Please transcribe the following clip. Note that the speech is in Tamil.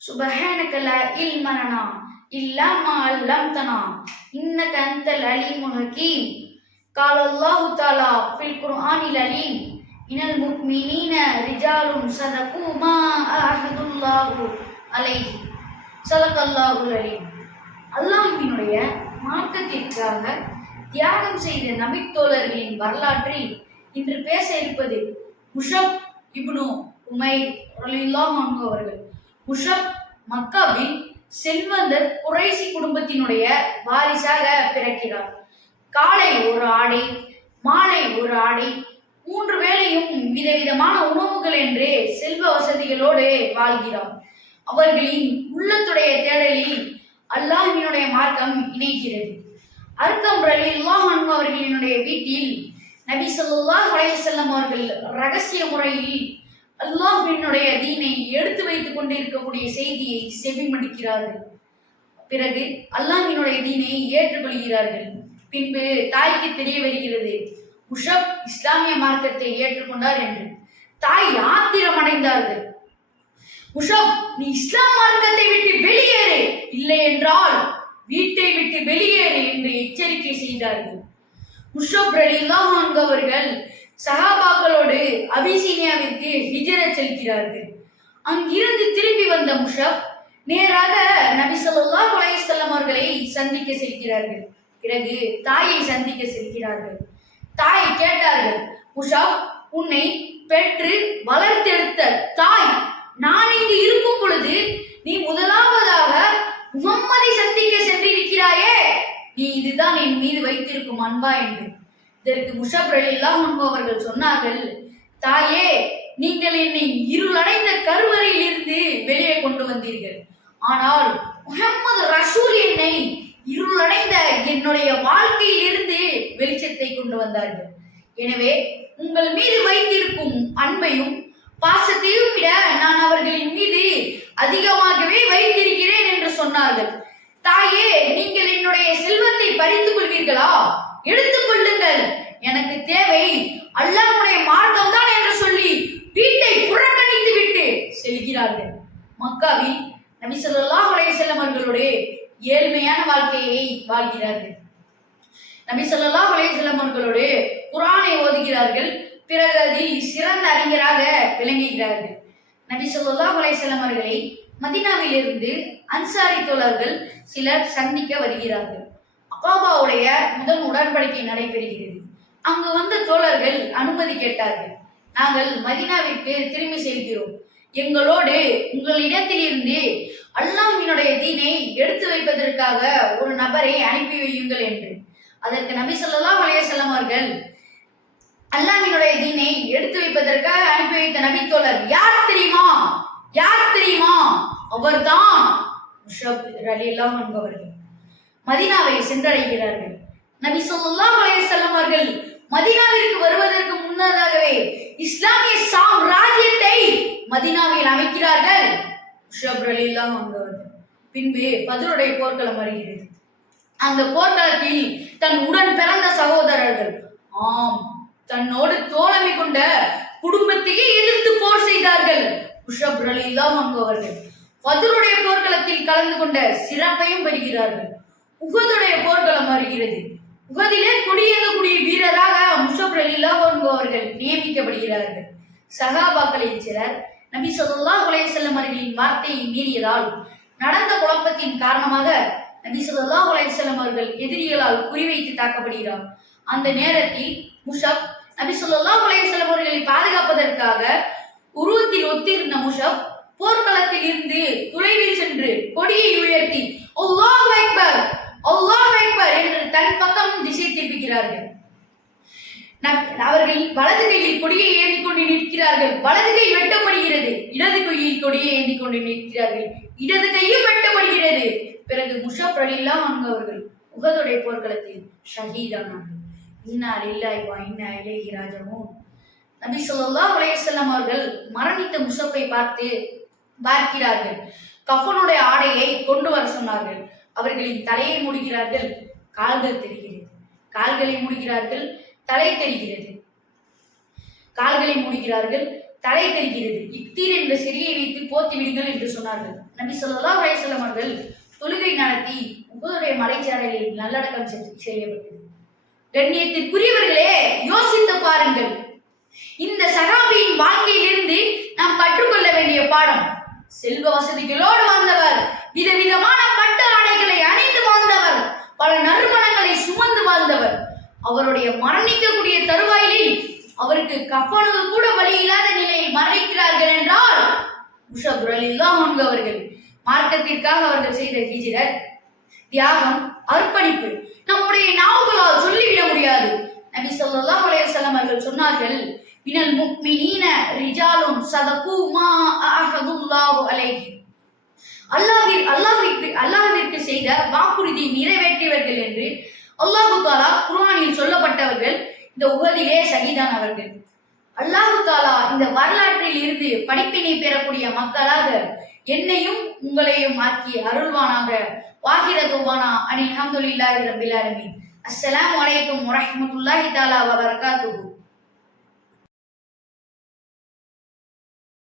سبحانك لا علم لنا إلا ما علمتنا إنك أنت العليم الحكيم. قال الله تعالى في القرآن العليم من المؤمنين رجال صدقوا ما عاهدوا الله عليه صدق الله العليم. அல்லாஹ்வினுடைய மார்க்கத்திற்காக தியாகம் செய்த நபித்தோழர்களின் வரலாற்றில் இன்று பேச இருப்பது முஷப் இப்னு உமைர் ரலியல்லாஹு அன்ஹு அவர்கள். முஷப் மக்காவில் செல்வந்தர் குறைசி குடும்பத்தினுடைய வாரிசாக பிறக்கிறார். காலை ஒரு ஆடை, மாலை ஒரு ஆடை, 3 வேளையும் விதவிதமான உணவுகள் என்று செல்வ வசதிகளோடு வாழ்கிறார். அவர்களின் உள்ளத்துடைய தேடலில் அல்லாஹ்வினுடைய மார்க்கம் இணைகிறது. அர்கம் ரலியல்லாஹு அன்ஹு அவர்களினுடைய வீட்டில் நபி ஸல்லல்லாஹு அலைஹி வஸல்லம் அவர்கள் ரகசிய முறையில் அல்லாஹ்வினுடைய தீனை எடுத்து வைத்துக் கொண்டிருக்கக்கூடிய செய்தியை செவிமடுக்கிறார்கள். பிறகு அல்லாஹ்வினுடைய தீனை ஏற்றுக்கொள்கிறார்கள். பின்பு தாய்க்கு தெரிய வருகிறது முஷப் இஸ்லாமிய மார்க்கத்தை ஏற்றுக்கொண்டார் என்று. தாய் ஆத்திரம் அடைந்தார்கள். முஷப், நீ இஸ்லாம் மார்க்கத்தை விட்டு வெளியேறு, இல்லை என்றால் வீட்டை விட்டு வெளியேறு என்று எச்சரிக்கை செய்தார்கள். முஷப் ரலியல்லாஹு அன்ஹு அவர்கள் சஹாபாக்களோடு அபிசீனியாவிற்கு ஹிஜ்ரத் செல்கிறார்கள். அங்கிருந்து திரும்பி வந்த முஷப் நேராக நபி ஸல்லல்லாஹு அலைஹி வஸல்லம் அவர்களை சந்திக்க செல்கிறார்கள். பிறகு தாயை சந்திக்க செல்கிறார்கள். தாய் கேட்டார்கள், முஷப், உன்னை பெற்று வளர்த்தெடுத்த தாய் நான் இங்கு இருக்கும் பொழுது நீ முதலாவதாக முஹம்மதை சந்திக்க சென்றிருக்கிறாயே, நீ இதுதான் என் மீது வைத்திருக்கும் அன்பா என்று. இதற்கு முஷப் ரலியல்லாஹு அன்ஹு அவர்கள் சொன்னார்கள், தாயே, நீங்கள் என்னை இருளடைந்த கருவறையில் இருந்து வெளியே கொண்டு வந்தீர்கள். ஆனால் முஹம்மது ரசூல் என்னை இருளடைந்த என்னுடைய வாழ்க்கையில் இருந்து வெளிச்சத்தை கொண்டு வந்தார்கள். எனவே உங்கள் மீது வைத்திருக்கும் அன்பையும் பாசத்தையும் விட நான் அவர்களின் மீது அதிகமாகவே வைத்திருக்கிறேன் என்று சொன்னார்கள். தாயே, நீங்கள் என்னுடைய செல்வத்தை பறித்துக் கொள்வீர்களா? எடுத்துக் கொள்ளுங்கள், எனக்கு தேவை அல்லாஹ்வுடைய மார்க்கம் தான் என்று சொல்லி வீட்டை புறக்கணித்து விட்டு செல்கிறார்கள். மக்காவில் நபி ஸல்லல்லாஹு அலைஹி வஸல்லம் அவர்களோடு ஏழ்மையான வாழ்க்கையை வாழ்கிறார்கள். நபி ஸல்லல்லாஹு அலைஹி வஸல்லம் அவர்களோடு குர்ஆனை ஓதுகிறார்கள். பிறகு அதில் சிறந்த அறிஞராக விளங்குகிறார்கள். நபி ஸல்லல்லாஹு அலைஹி வஸல்லம் அவர்களை மதீனாவிலிருந்து அன்சாரி தோழர்கள் சிலர் சந்திக்க வருகிறார்கள். அகாபாவுடைய முதல் உடன்படிக்கை நடைபெறுகிறது. அங்கு வந்த தோழர்கள் அனுமதி கேட்டார்கள். நாங்கள் மதீனாவிற்கு திரும்பி செல்கிறோம், எங்களோடு உங்களிடத்திலிருந்து அல்லாஹ்வினுடைய தீனை எடுத்து வைப்பதற்காக ஒரு நபரை அனுப்பி வையுங்கள் என்று. அதற்கு நபி ஸல்லல்லாஹு அலைஹி வஸல்லம் அவர்கள் அல்லாஹ்வினுடைய தீனை எடுத்து வைப்பதற்காக அனுப்பி வைத்த நபி தோழர் யார் தெரியுமா? யார் தெரியுமா? அவர்தான் முஷப் ரலியல்லாஹு அன்ஹு அவர்கள். மதீனாவை சென்றடைகிறார்கள். நபி ஸல்லல்லாஹு அலைஹி வஸல்லம் அவர்கள் மதீனாவிற்கு வருவதற்கு முன்னதாகவே இஸ்லாமிய சாம்ராஜ்யத்தை மதீனாவில் அமைக்கிறார்கள் முஷப் ரலியல்லாஹு அன்ஹு அவர்கள். பின்பு பத்ருடைய போர்க்களம் வருகிறது. அந்த போர்க்களத்தில் தன் உடன் பிறந்த சகோதரர்கள், ஆம், தன்னோடு தோழமை கொண்ட குடும்பத்தையே எதிர்த்து போர் செய்தார்கள் முஷப் ரலியல்லாஹு அன்ஹு அவர்கள். பத்ருடைய போர்க்களத்தில் கலந்து கொண்ட சிறப்பையும் பெறுகிறார்கள். உஹதுடைய போர்க்களம் வருகிறது. உஹதிலே கொடியேறக்கூடிய வீரராக முஷப் ரலியல்லாஹு அன்ஹு அவர்கள் நியமிக்கப்படுகிறார்கள். சஹாபாக்களில் சிலர் நபி ஸல்லல்லாஹு அலைஹி வஸல்லம் அவர்களின் வார்த்தையை மீறியதால் நடந்த குழப்பத்தின் காரணமாக நபி ஸல்லல்லாஹு அலைஹி வஸல்லம் அவர்கள் எதிரிகளால் குறிவைத்து தாக்கப்படுகிறார். அந்த நேரத்தில் முஷப் நபி ஸல்லல்லாஹு அலைஹி வஸல்லம் அவர்களை பாதுகாப்பதற்காக உருவத்தில் ஒத்திருந்த முஷப் போர்க்களத்தில் இருந்து தொலைவில் சென்று கொடியை உயர்த்தி அல்லாஹு அக்பர், அல்லாஹு அக்பர் என்று தன் பக்கம் திசை திருப்புகிறார்கள். அவர்கள் வலது கையில் கொடியை ஏந்தி கொண்டு நிற்கிறார்கள். வலது கை வெட்டப்படுகிறது. இடது கையில் கொடியை ஏந்தி கொண்டு நிற்கிறார்கள். இடது கையும் வெட்டப்படுகிறது. பிறகு முஷப் ரலியல்லாஹு அன்ஹு அவர்கள் உஹதுடைய போர்க்களத்தில் ஷஹீதானார்கள். இன்னா லில்லாஹி வ இன்னா இலைஹி ராஜிஊன். நபி ஸல்லல்லாஹு அலைஹி வஸல்லம் அவர்கள் மரணித்த முஷப்பை பார்க்கிறார்கள். கஃபனுடைய ஆடையை கொண்டு வர சொன்னார்கள். அவர்களின் தலையை மூடுகிறார்கள். கால்கள் தெரிகிறது. கால்களை மூடுகிறார்கள். தலை தெரிகிறது. கால்களை மூடுகிறார்கள். தலை தெரிகிறது. இக்தீர் என்ற சிறியை வைத்து போத்தி விடுங்கள் என்று சொன்னார்கள். நபி ஸல்லல்லாஹு அலைஹி வஸல்லம் அவர்கள் தொழுகை நடத்தி உஹதுடைய மலைச்சாரலில் நல்லடக்கம் செய்யப்பட்டது. கண்ணியத்திற்குரியவர்களே, யோசித்து பாருங்கள். இந்த சஹாபியின் வாழ்க்கையிலிருந்து நாம் கற்றுக்கொள்ள வேண்டிய பாடம். செல்வ வசதிகளோடு வாழ்ந்தவர், விதவிதமான பட்டு ஆடைகளை அணிந்து வாழ்ந்தவர், பல நறுமணங்களை சுமந்து வாழ்ந்தவர். அவருடைய மரணிக்கக்கூடிய தருவாயிலில் அவருக்கு கஃபனுக்கு கூட வழி இல்லாத நிலையில் மரணிக்கிறார்கள் என்றால் உஷப் ரலியல்லாஹு அன்ஹு அவர்கள் மார்க்கத்திற்காக அவர்கள் செய்த ஹிஜ்ரத், தியாகம், அர்ப்பணிப்பு நம்முடைய நாவுகளால் சொல்லிவிட முடியாது. நபி ஸல்லல்லாஹு அலைஹி வஸல்லம் அவர்கள் சொன்னார்கள், மினல் முஃமினீன ரிஜாலுன் ஸதகு மா அஹதுல்லாஹு அலைஹி. அல்லாஹ்விற்கு செய்த வாக்குறுதி நிறைவேற்றியவர்கள் என்று அல்லாஹ் தஆலா குர்ஆனில் சொல்லப்பட்டவர்கள் இந்த உஹதிலே ஷஹீதானவர்கள். அல்லாஹ் தஆலா இந்த வரலாற்றில் இருந்து படிப்பினை பெறக்கூடிய மக்களாக என்னையும் உங்களையும் ஆக்கி அருள்வானாக. வாஹிர தௌபானா அனில் ஹம்துலில்லாஹி ரப்பில் ஆலமீன். அஸ்ஸலாமு அலைக்கும் வரஹ்மத்துல்லாஹி தஆலா வ பரகாத்துஹு.